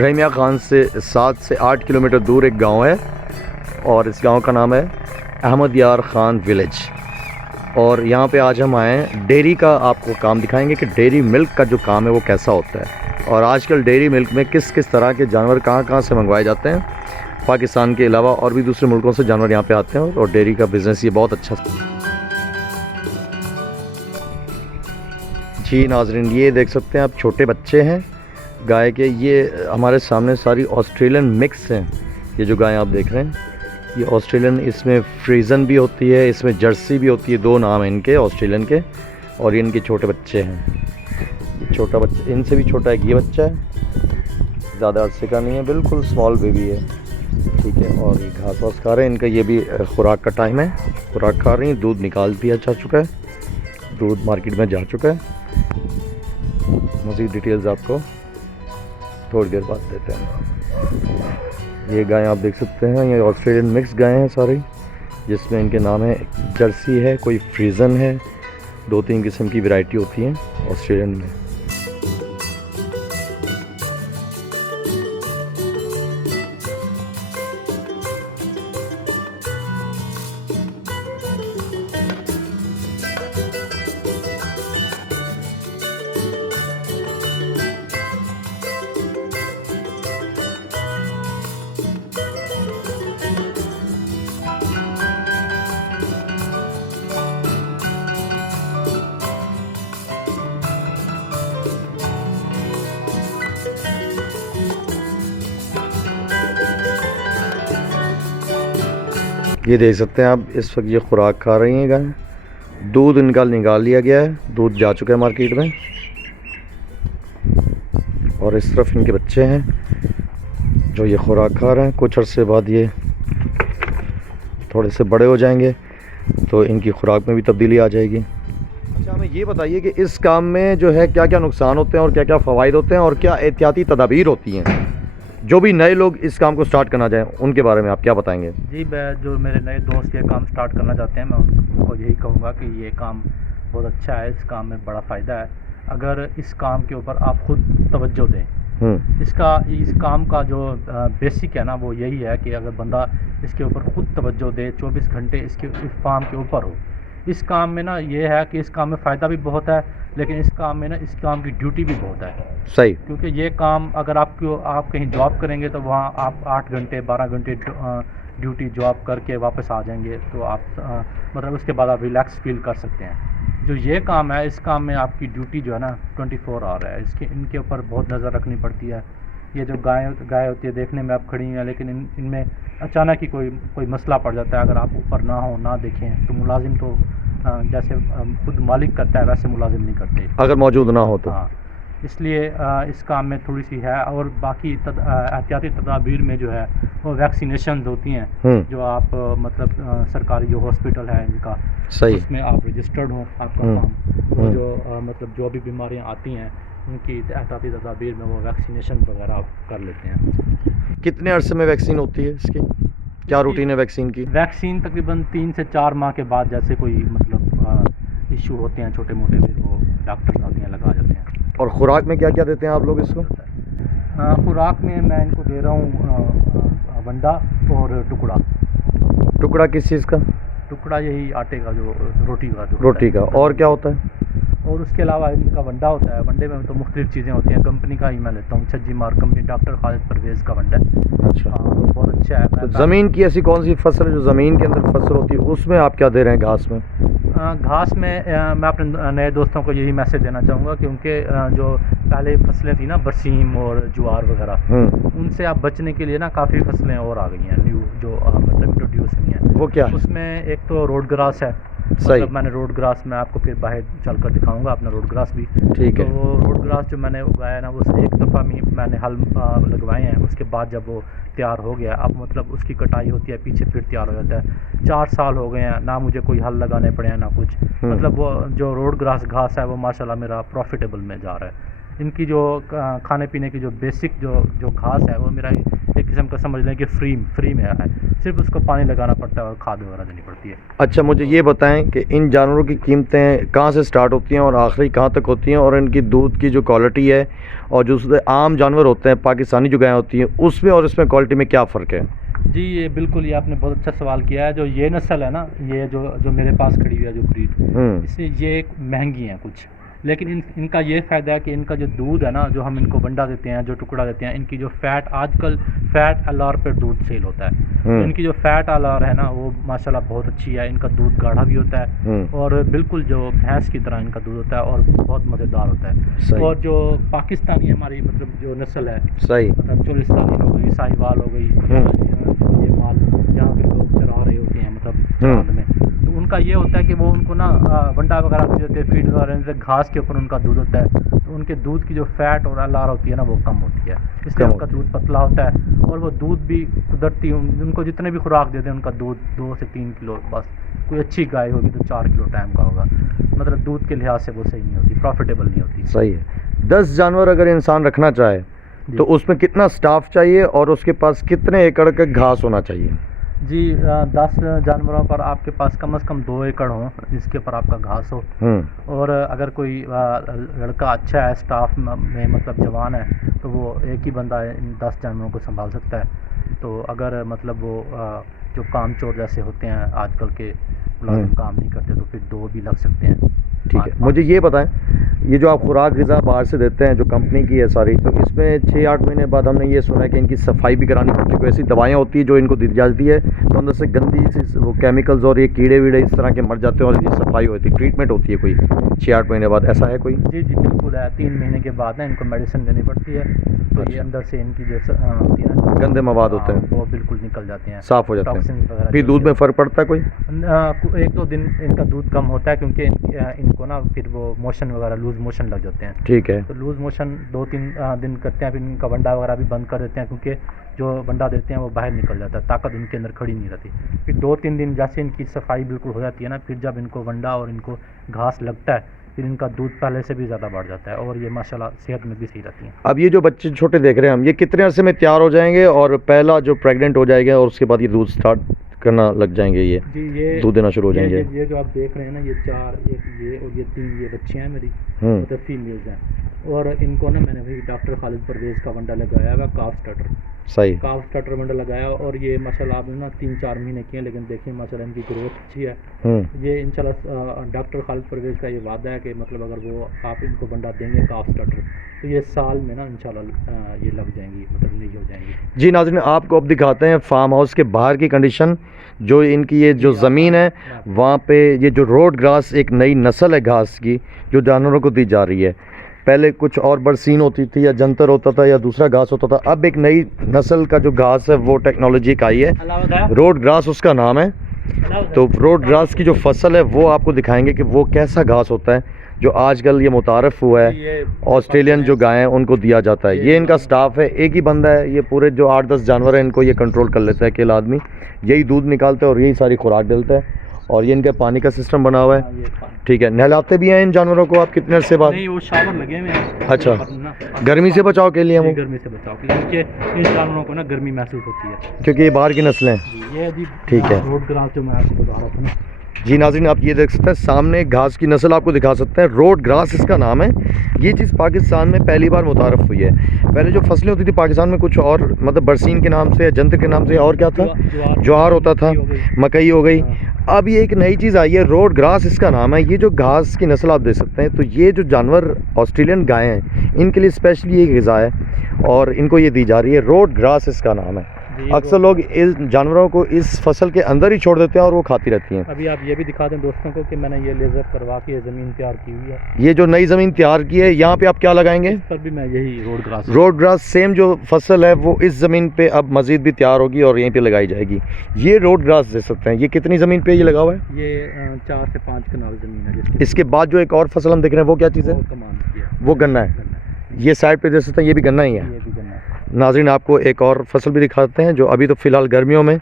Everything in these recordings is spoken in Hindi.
रहीमिया खान से 7 से 8 किलोमीटर दूर एक गांव है और इस गांव का नाम है अहमद यार खान विलेज। और यहाँ पे आज हम आए हैं, डेयरी का आपको काम दिखाएंगे कि डेयरी मिल्क का जो काम है वो कैसा होता है और आजकल डेयरी मिल्क में किस किस तरह के जानवर कहाँ कहाँ से मंगवाए जाते हैं। पाकिस्तान के अलावा और भी दूसरे मुल्कों से जानवर यहाँ पे आते हैं और डेयरी का बिज़नेस ये बहुत अच्छा। जी नाज़रीन, ये देख सकते हैं आप, छोटे बच्चे हैं गाय के। ये हमारे सामने सारी ऑस्ट्रेलियन मिक्स हैं। ये जो गाय आप देख रहे हैं ये ऑस्ट्रेलियन, इसमें फ्रीजन भी होती है, इसमें जर्सी भी होती है, दो नाम हैं इनके ऑस्ट्रेलियन के। और ये इनके छोटे बच्चे हैं। ये छोटा बच्चा, इनसे भी छोटा एक ये बच्चा है, ज़्यादा अरसे का नहीं है, बिल्कुल स्मॉल बेबी है, ठीक है। और ये घास वास खा रहे हैं, इनका ये भी खुराक का टाइम है, खुराक खा रही हैं। दूध निकाल दिया जा चुका है, दूध मार्केट में जा चुका है। मज़ीद डिटेल्स आपको थोड़ी देर बाद देते हैं। ये गाय आप देख सकते हैं, ये ऑस्ट्रेलियन मिक्स गाय हैं सारी, जिसमें इनके नाम है जर्सी है, कोई फ्रीजन है, 2-3 किस्म की वैरायटी होती हैं ऑस्ट्रेलियन में। ये देख सकते हैं आप, इस वक्त ये खुराक खा रही हैं गाय। दूध इनका निकाल लिया गया है, दूध जा चुका है मार्केट में। और इस तरफ इनके बच्चे हैं जो ये खुराक खा रहे हैं। कुछ अर्से बाद ये थोड़े से बड़े हो जाएंगे तो इनकी खुराक में भी तब्दीली आ जाएगी। अच्छा, हमें ये बताइए कि इस काम में जो है क्या क्या नुकसान होते हैं और क्या क्या फ़वाइद होते हैं और क्या एहतियाती तदाबीर होती हैं, जो भी नए लोग इस काम को स्टार्ट करना चाहें उनके बारे में आप क्या बताएंगे? जी, मैं जो मेरे नए दोस्त ये काम स्टार्ट करना चाहते हैं, मैं उनको यही कहूँगा कि ये काम बहुत अच्छा है, इस काम में बड़ा फ़ायदा है अगर इस काम के ऊपर आप खुद तवज्जो दें। इस काम का जो बेसिक है ना, वो यही है कि अगर बंदा इसके ऊपर खुद तवज्जो दे, 24 घंटे इस फार्म के ऊपर हो। इस काम में ना ये है कि इस काम में फ़ायदा भी बहुत है, लेकिन इस काम में ना इस काम की ड्यूटी भी बहुत है। सही, क्योंकि ये काम अगर आप कहीं जॉब करेंगे तो वहाँ आप 8 घंटे 12 घंटे ड्यूटी जॉब करके वापस आ जाएंगे, तो आप मतलब उसके बाद आप रिलैक्स फील कर सकते हैं। जो ये काम है, इस काम में आपकी ड्यूटी जो है ना 24 आवर है, इनके ऊपर बहुत नज़र रखनी पड़ती है। ये जो गाय होती है, देखने में आप खड़ी हैं, लेकिन इनमें अचानक ही कोई मसला पड़ जाता है। अगर आप ऊपर ना हो, ना देखें, तो मुलाजिम तो जैसे खुद मालिक करता है वैसे मुलाजिम नहीं करते अगर मौजूद ना हो तो। हाँ, इसलिए इस काम में थोड़ी सी है। और बाकी एहतियाती तदाबीर में जो है वो वैक्सीनेशन होती हैं, जो आप मतलब सरकारी जो हॉस्पिटल है इनका, सही, उसमें आप रजिस्टर्ड हों, आपका काम जो मतलब जो भी बीमारियां आती हैं उनकी एहतियाती तदाबीर में वो वैक्सीनेशन वगैरह आप कर लेते हैं। कितने अरसे में वैक्सीन होती है इसकी? क्या रूटीन है वैक्सीन की? वैक्सीन तकरीबन 3 से 4 माह के बाद, जैसे कोई मतलब इशू होते हैं छोटे मोटे, फिर वो डॉक्टर्स आते हैं, लगा जाते हैं। और खुराक में क्या क्या देते हैं आप लोग इसको? खुराक में मैं इनको दे रहा हूँ वंडा और टुकड़ा। टुकड़ा किस चीज़ का? टुकड़ा यही आटे का, जो रोटी का। और क्या होता है? और उसके अलावा इनका वंडा होता है। वंडे में तो मुख्तलिफ चीज़ें होती हैं, कंपनी का ही मैं लेता हूँ, छज्जी मार कंपनी, डॉक्टर खालिद परवेज़ का वंडा है। अच्छा, बहुत अच्छा है। तो ज़मीन की ऐसी कौन सी फसल है जो ज़मीन के अंदर फसल होती है, उसमें आप क्या दे रहे हैं घास में? घास में मैं अपने नए दोस्तों को यही मैसेज देना चाहूँगा, क्योंकि जो पहले फसलें थी ना, बरसीम और ज्वार वगैरह, उनसे आप बचने के लिए ना काफ़ी फसलें और आ गई हैं न्यू, जो मतलब इंट्रोड्यूस हुई हैं। वो क्या है? उसमें एक तो रोड ग्रास है। मतलब मैंने रोड ग्रास में आपको फिर बाहर चलकर दिखाऊंगा अपना रोड ग्रास भी, ठीक है। तो वो रोड ग्रास जो मैंने उगाया ना, वो एक दफ़ा मैंने हल लगवाए हैं। उसके बाद जब वो तैयार हो गया, अब मतलब उसकी कटाई होती है, पीछे फिर तैयार हो जाता है। 4 साल हो गए हैं ना, मुझे कोई हल लगाने पड़े हैं ना कुछ। मतलब वो जो रोड ग्रास घास है वो माशाल्लाह मेरा प्रॉफिटेबल में जा रहा है। इनकी जो खाने पीने की जो बेसिक जो घास है वो मेरा एक किस्म का समझ लें कि फ्री में है, सिर्फ उसको पानी लगाना पड़ता है और खाद वगैरह देनी पड़ती है। अच्छा, मुझे ये बताएं कि इन जानवरों की कीमतें कहाँ से स्टार्ट होती हैं और आखिरी कहाँ तक होती हैं, और इनकी दूध की जो क्वालिटी है और जो आम जानवर होते हैं पाकिस्तानी जो गायें होती हैं उसमें और इसमें क्वालिटी में क्या फ़र्क है? जी ये बिल्कुल, ये आपने बहुत अच्छा सवाल किया है। जो ये नस्ल है ना, ये जो मेरे पास खड़ी हुई है जो ब्रीड, इससे ये महंगी हैं कुछ, लेकिन इनका ये फ़ायदा है कि इनका जो दूध है ना, जो हम इनको बंडा देते हैं, जो टुकड़ा देते हैं, इनकी जो फ़ैट, आजकल फ़ैट LR पर दूध सेल होता है, तो इनकी जो फ़ैट LR है ना वो माशाल्लाह बहुत अच्छी है। इनका दूध गाढ़ा भी होता है और बिल्कुल जो भैंस की तरह इनका दूध होता है और बहुत मज़ेदार होता है। और जो पाकिस्तानी हमारी मतलब जो नस्ल है, सही, मतलब चोलिस्तानी हो गई, साहिवाल हो गई, ये माल जहाँ के लोग चरा रहे होते हैं मतलब चांद में, तो उनका ये होता है कि वो उनको ना वंडा वगैरह भी देते हैं, फीड वगैरह से, घास के ऊपर उनका दूध होता है, तो उनके दूध की जो फ़ैट और LR होती है ना वो कम होती है, इसलिए उनका दूध पतला होता है। और वो दूध भी कुदरती, उनको जितने भी खुराक देते हैं उनका दूध 2 से 3 किलो, बस कोई अच्छी गाय होगी तो 4 किलो टाइम का होगा, मतलब दूध के लिहाज से वो सही नहीं होती, प्रॉफिटेबल नहीं होती। सही है। 10 जानवर अगर इंसान रखना चाहे तो उसमें कितना स्टाफ चाहिए और उसके पास कितने एकड़ का घास होना चाहिए? जी 10 जानवरों पर आपके पास कम से कम 2 एकड़ हो जिसके ऊपर आपका घास हो, और अगर कोई लड़का अच्छा है स्टाफ में, मतलब जवान है, तो वो एक ही बंदा इन 10 जानवरों को संभाल सकता है। तो अगर मतलब वो जो काम चोर जैसे होते हैं आजकल के मुलाजिम काम नहीं करते, तो फिर 2 भी लग सकते हैं। ठीक है, मुझे ये बताएं, ये जो आप खुराक ग़िज़ा बाहर से देते हैं जो कंपनी की है सारी, तो इसमें 6-8 महीने बाद हमने ये सुना है कि इनकी सफाई भी करानी पड़ती है, कोई ऐसी दवाइयाँ होती है जो इनको दी जाती है तो अंदर से गंदी सी वो केमिकल्स और ये कीड़े वीड़े इस तरह के मर जाते हैं और ये सफाई होती है, ट्रीटमेंट होती है कोई 6-8 महीने बाद, ऐसा है कोई? जी बिल्कुल है, 3 महीने के बाद ना इनको मेडिसिन देनी पड़ती है, तो ये अंदर से इनकी जो होती है ना गंदे मवाद होते हैं वो बिल्कुल निकल जाते हैं, साफ़ हो जाते हैं। फिर दूध में फ़र्क पड़ता है कोई? 1-2 दिन इनका दूध कम होता है, क्योंकि इनको ना फिर वो मोशन वगैरह, लूज़ मोशन लग जाते हैं। ठीक है, तो लूज़ मोशन 2-3 दिन करते हैं, फिर इनका वंडा वगैरह भी बंद कर देते हैं, क्योंकि जो वंडा देते हैं वो बाहर निकल जाता है, ताकत इनके अंदर खड़ी नहीं रहती। फिर 2-3 दिन जैसे इनकी सफाई बिल्कुल हो जाती है ना, फिर जब इनको वंडा और इनको घास लगता है, फिर इनका दूध पहले से भी ज़्यादा बढ़ जाता है और ये माशाल्लाह सेहत में भी सही रहती हैं। अब ये जो बच्चे छोटे देख रहे हैं हम, ये कितने अरसे में तैयार हो जाएंगे और पहला जो प्रेग्नेंट हो जाएगा और उसके बाद ये दूध स्टार्ट करना लग जाएंगे, ये दूध देना शुरू हो जाएंगे? ये जो आप देख रहे हैं ना, ये 4, एक ये और ये 3 ये बच्चे हैं मेरी, मतलब फीमेल्स हैं, और इनको ना मैंने भाई डॉक्टर खालिद परवेज़ का वंडा लगाया हुआ, काफ स्टार्टर। सही, काफ स्टार्टर वंडा लगाया, और ये माशाल्लाह आपने ना 3-4 महीने किए, लेकिन देखिए माशाल्लाह इनकी ग्रोथ अच्छी है। ये इंशाल्लाह डॉक्टर खालिद परवेज़ का ये वादा है कि मतलब अगर वो आप इनको वंडा देंगे काफ स्टार्टर, तो ये साल में ना इंशाल्लाह ये लग जाएंगी, मतलब नहीं हो जाएंगी। जी नाज़रीन, आपको अब दिखाते हैं फार्म हाउस के बाहर की कंडीशन, जो इनकी ये जो ज़मीन है वहाँ पे ये जो रोड ग्रास एक नई नस्ल है घास की जो जानवरों को दी जा रही है। पहले कुछ और बरसीन होती थी या जंतर होता था या दूसरा घास होता था, अब एक नई नस्ल का जो घास है वो टेक्नोलॉजी का आई है, रोड ग्रास उसका नाम है। तो रोड ग्रास की जो फसल है वो आपको दिखाएंगे कि वो कैसा घास होता है जो आजकल ये मुतारफ़ हुआ है, ऑस्ट्रेलियन जो गायें हैं उनको दिया जाता है। ये इनका स्टाफ है, एक ही बंदा है, ये पूरे जो 8-10 जानवर हैं इनको ये कंट्रोल कर लेता है अकेला आदमी, यही दूध निकालता है और यही सारी खुराक डालता है, और ये इनका पानी का सिस्टम बना हुआ है। ठीक है, नहलाते भी हैं इन जानवरों को आप कितने अरसे बाद? नहीं, वो शावर लगे हुए हैं। अच्छा, गर्मी से बचाव के लिए? वो गर्मी से बचाव के लिए, क्योंकि इन जानवरों को ना गर्मी महसूस होती है, क्योंकि ये बाहर की नस्लें हैं। ये जी ठीक है, रोड ग्रास जो मैं आपको बता रहा था ना। जी नाज़रीन, आप ये देख सकते हैं सामने घास की नस्ल आपको दिखा सकते हैं, रोड ग्रास इसका नाम है। ये चीज़ पाकिस्तान में पहली बार मुतारफ़ हुई है। पहले जो फसलें होती थी पाकिस्तान में कुछ और, मतलब बरसीन के नाम से या जंतर के नाम से, और क्या था, ज्वार होता था, मकई हो गई। अब ये एक नई चीज़ आई है, रोड ग्रास इसका नाम है। ये जो घास की नस्ल आप देख सकते हैं, तो ये जो जानवर ऑस्ट्रेलियन गायें हैं इनके लिए स्पेशली ये ग़िज़ा है और इनको ये दी जा रही है, रोड ग्रास इसका नाम है। अक्सर लोग इस जानवरों को इस फसल के अंदर ही छोड़ देते हैं और वो खाती रहती हैं। अभी आप ये भी दिखा दें दोस्तों को कि मैंने ये लेज़र करवा के ये ज़मीन तैयार की हुई है। ये जो नई ज़मीन तैयार की है, यहाँ पे आप क्या लगाएंगे? इस पर भी मैं यही रोड ग्रास सेम जो फसल है वो इस ज़मीन पे अब मज़ीद भी तैयार होगी और यहीं पे लगाई जाएगी। ये रोड ग्रास दे सकते हैं। ये कितनी ज़मीन पे ये लगा हुआ है? ये 4 से 5 कनाल ज़मीन है जिसके। इसके बाद जो एक और फसल हम देख रहे हैं वो क्या चीज़ है? वो गन्ना है। ये साइड पे देख सकते हैं, ये भी गन्ना ही है। नाज़रीन, आपको एक और फसल भी दिखाते हैं जो अभी तो फ़िलहाल गर्मियों में,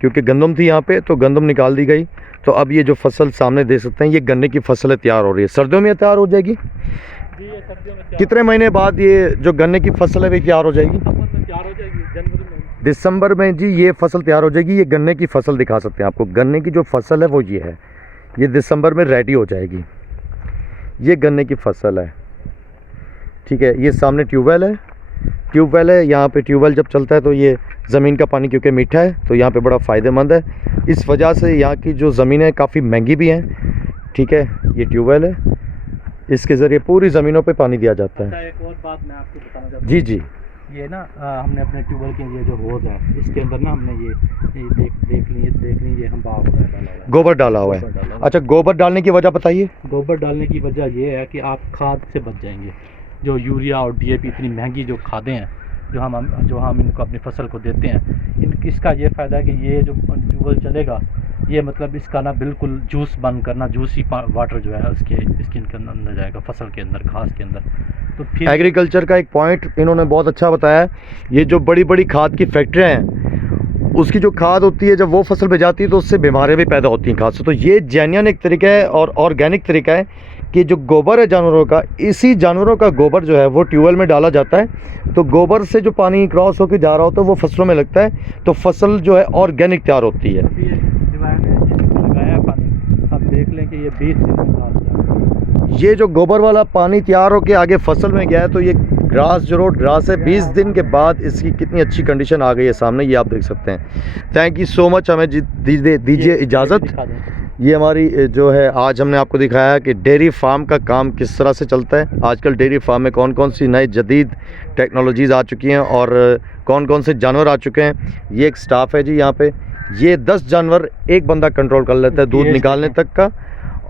क्योंकि गंदम थी यहाँ पे तो गंदम निकाल दी गई, तो अब ये जो फसल सामने देख सकते हैं ये गन्ने की फसल तैयार हो रही है। सर्दियों में तैयार हो जाएगी? जी, ये सर्दियों में। कितने महीने बाद ये जो गन्ने की फसल है वो तैयार हो जाएगी? तैयार हो जाएगी जनवरी में। दिसंबर में जी ये फसल तैयार हो जाएगी। ये गन्ने की फसल दिखा सकते हैं आपको। गन्ने की जो फसल है वो ये है, ये दिसंबर में रेडी हो जाएगी। ये गन्ने की फसल है, ठीक है। ये सामने ट्यूबवेल है, यहाँ पे ट्यूबवेल जब चलता है तो ये ज़मीन का पानी क्योंकि मीठा है तो यहाँ पे बड़ा फ़ायदेमंद है। इस वजह से यहाँ की जो ज़मीनें काफ़ी महंगी भी हैं, ठीक है। ये ट्यूबवेल है, इसके ज़रिए पूरी ज़मीनों पे पानी दिया जाता है। अच्छा, एक और बात मैं आपको बताना चाहता हूँ। जी जी। ये ना हमने अपने ट्यूबवेल के ये जो होज है इसके अंदर ना हमने ये देख लीजिए हम डाला हुआ है, गोबर डाला हुआ है। अच्छा, गोबर डालने की वजह बताइए। गोबर डालने की वजह ये है कि आप खाद से बच जाएंगे। जो यूरिया और डीएपी इतनी महंगी जो खादें हैं जो हम इनको अपनी फसल को देते हैं, इसका ये फ़ायदा है कि ये जो ट्यूबवेल चलेगा ये मतलब इसका ना बिल्कुल जूस बंद करना, जूसी वाटर जो है इसके अंदर जाएगा, फसल के अंदर, घास के अंदर। तो फिर एग्रीकल्चर का एक पॉइंट इन्होंने बहुत अच्छा बताया। ये जो बड़ी बड़ी खाद की फैक्ट्रियाँ हैं, उसकी जो खाद होती है जब वो फसल पे जाती है तो उससे बीमारियाँ भी पैदा होती हैं खाद से। तो ये जेन्युइन एक तरीका है और ऑर्गेनिक तरीका है कि जो गोबर है जानवरों का, इसी जानवरों का गोबर जो है वो ट्यूबवेल में डाला जाता है। तो गोबर से जो पानी क्रॉस होकर जा रहा होता है वो फसलों में लगता है, तो फसल जो है ऑर्गेनिक तैयार होती है। लगाया पानी, अब देख लें कि ये 20 दिन में ये जो गोबर वाला पानी तैयार होकर आगे फसल में गया है, तो ये ग्रास जो रोड ग्रास है, 20 दिन के बाद इसकी कितनी अच्छी कंडीशन आ गई है सामने, ये आप देख सकते हैं। थैंक यू सो मच, हमें दीजिए इजाज़त। ये हमारी जो है आज हमने आपको दिखाया कि डेयरी फार्म का काम किस तरह से चलता है। आजकल डेयरी फार्म में कौन कौन सी नई जदीद टेक्नोलॉजीज़ आ चुकी हैं और कौन कौन से जानवर आ चुके हैं। ये एक स्टाफ है जी यहाँ पे, ये 10 जानवर एक बंदा कंट्रोल कर लेता है दूध निकालने तक का,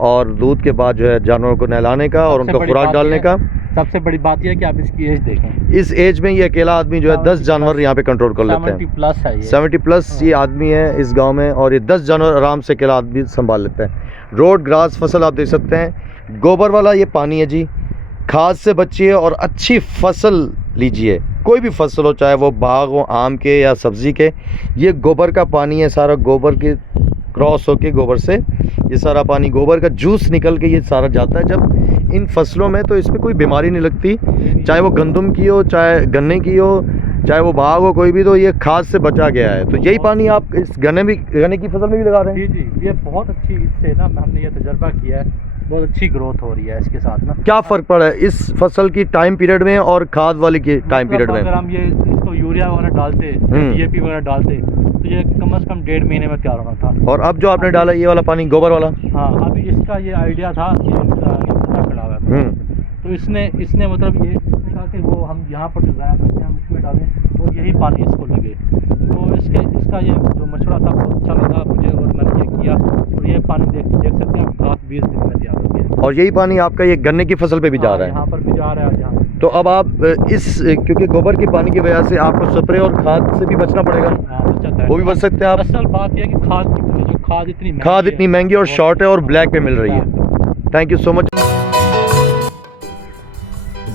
और दूध के बाद जो है जानवरों को नहलाने का और उनको खुराक डालने का। सबसे बड़ी बात यह है कि आप इसकी एज देखें, इस एज में ये अकेला आदमी जो है 10 जानवर यहाँ पे कंट्रोल कर लेते हैं। 70+ है ये, 70+ ये आदमी है इस गांव में, और ये 10 जानवर आराम से अकेला आदमी संभाल लेते हैं। रोड ग्रास फसल आप देख सकते हैं। गोबर वाला ये पानी है जी, खाद से बचिए और अच्छी फसल लीजिए। कोई भी फसल हो, चाहे वो बाग हो आम के या सब्ज़ी के, ये गोबर का पानी है सारा। गोबर के क्रॉस होके गोबर से ये सारा पानी, गोबर का जूस निकल के ये सारा जाता है जब इन फसलों में, तो इसमें कोई बीमारी नहीं लगती। चाहे वो गंदम की हो, चाहे गन्ने की हो, चाहे वो बाग हो, कोई भी, तो ये खाद से बचा गया है। तो यही पानी आप इस गन्ने की फसल में भी लगा रहे हैं। जी जी, ये बहुत अच्छी, इससे ना हमने ये तजर्बा किया है, बहुत अच्छी ग्रोथ हो रही है इसके साथ ना। क्या फ़र्क पड़ा है इस फसल की टाइम पीरियड में और खाद वाली की टाइम पीरियड में? अगर हम ये इसको यूरिया वगैरह डालते, डीएपी वगैरह डालते, तो ये कम से कम 1.5 महीने में तैयार होना था। और अब जो आपने डाला ये वाला पानी गोबर वाला, हाँ, अभी इसका ये आइडिया था कि खड़ा हुआ है, तो इसने मतलब ये कहा कि वो हम यहाँ पर जो ज़ाया करते हैं हम इसमें डालें और यही पानी इसको लगे। तो इसका ये जो मशवरा था बहुत अच्छा लगा मुझे और मैंने ये किया, और ये पानी देख सकते हैं आप, घास 20 दिन में तैयार हो गया। और यही पानी आपका ये गन्ने की फसल पे भी जा रहा है, यहाँ पर भी जा रहा है यहाँ। तो अब आप क्योंकि गोबर के पानी की वजह से आपको स्प्रे और खाद से भी बचना पड़ेगा। वो भी बच सकते हैं आप। असल बात यह है कि खाद इतनी महंगी और शॉर्ट है और ब्लैक पे मिल रही है। थैंक यू सो मच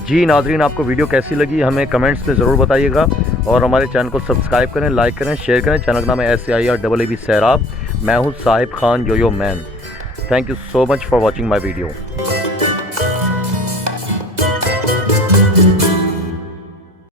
जी। नाजरीन, आपको वीडियो कैसी लगी हमें कमेंट्स में ज़रूर बताइएगा, और हमारे चैनल को सब्सक्राइब करें, लाइक करें, शेयर करें। चैनल का नाम है SAIRAAB सैराब। मैं हूँ Sahib Khan yo yo man. Thank you so much for watching my video.